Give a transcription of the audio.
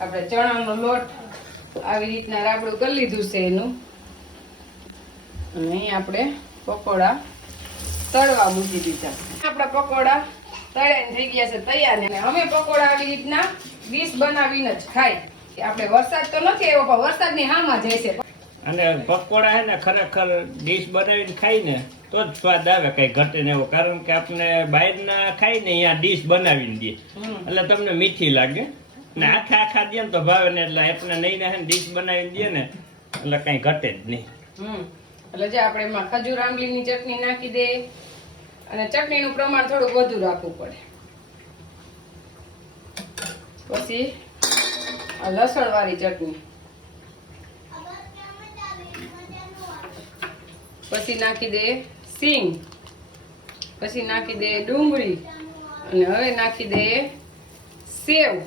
આપણે ચણાનો લોટ આવી રીતના રાબડું કરી લીધું છે એનું, અને અહીં આપણે પકોડા તળવા મૂકી દીધા. આપણા પકોડા તળાઈને થઈ ગયા છે તૈયાર. ને અમે પકોડા આવી રીતના ડીશ બનાવીને જ ખાય. આપણે વરસાદ તો નથી આવ્યો પણ વરસાદની હામાં જાય છે. અને પકોડા હે ને ખરેખર ડીશ બનાવીને ખાઈને તો જ સ્વાદ આવે, કઈ ઘટે ને એવો. કારણ કે આપણે બહારના ખાઈને અહીંયા ડીશ બનાવીને દે એટલે તમને મીઠી લાગે ને આખા દે ને તો ભાવે ને. એટલે આપણે નહીં ને ડીશ બનાવીને દે ને એટલે કઈ ઘટે જ નહીં. એટલે જે આપણે એમાં ખજૂર આંબલીની ચટણી નાખી દે, અને ચટણીનું પ્રમાણ થોડું વધુ રાખવું પડે. પછી આ લસણ વાળી ચટણી, પછી નાખી દે સિંગ, પછી નાખી દે ડુંગળી, અને હવે નાખી દે સેવ.